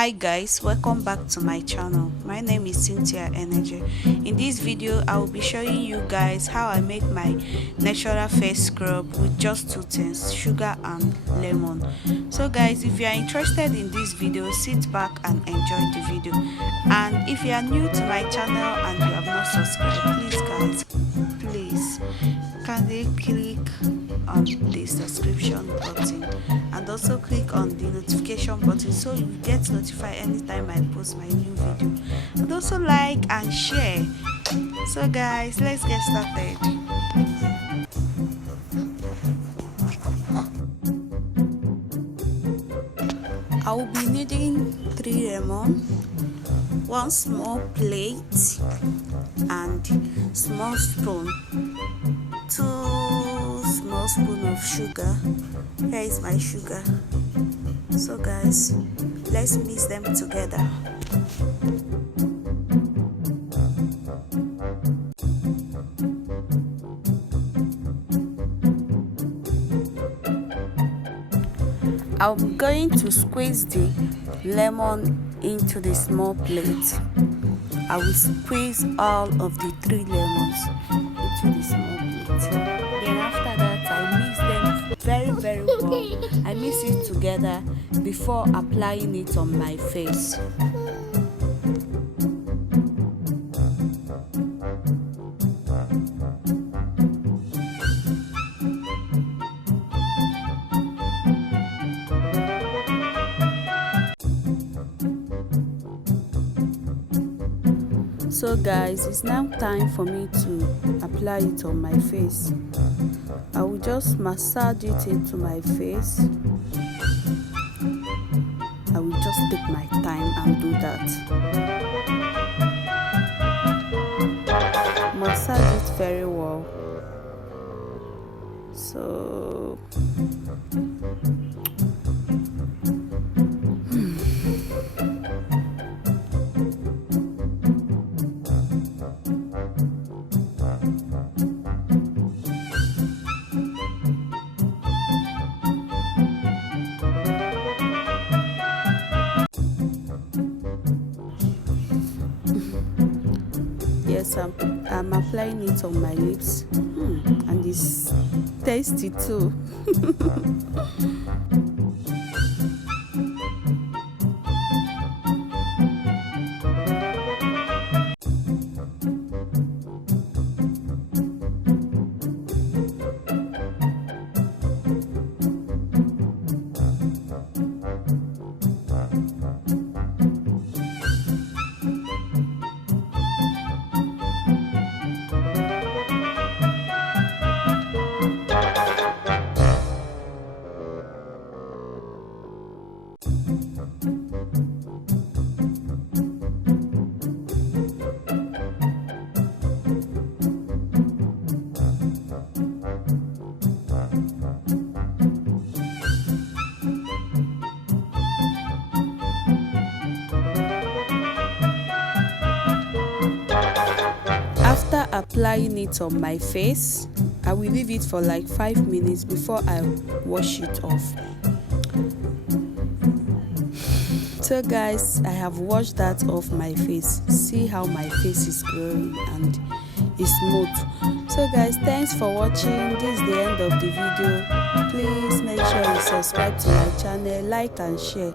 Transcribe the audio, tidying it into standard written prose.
Hi guys, welcome back to my channel. My name is Cynthia Energy. In this video I will be showing you guys how I make my natural face scrub with just two things, sugar and lemon. So guys, if you are interested in this video, sit back and enjoy the video. And if you are new to my channel and you have not subscribed, please kindly click on the subscription button and also click on the notification button so you get notified anytime I post my new video, and also like and share. So guys, let's get started. I will be needing 3 lemon, 1 small plate and small spoon, 2 small spoon of sugar. Here is my sugar. So guys, let's mix them together. I'm going to squeeze the lemon into the small plate. I will squeeze all of the 3 lemons into the small plate. Then after that, I mix them very well. I mix it together before applying it on my face. So guys, it's now time for me to apply it on my face. I will just massage it into my face. I will just take my time and do that. Massage it very well. So yes, I'm applying it on my lips, and it's tasty too. After applying it on my face, I will leave it for like 5 minutes before I wash it off. So guys, I have washed that off my face. See how my face is glowing and is smooth. So guys, thanks for watching. This is the end of the video. Please make sure you subscribe to my channel, like and share.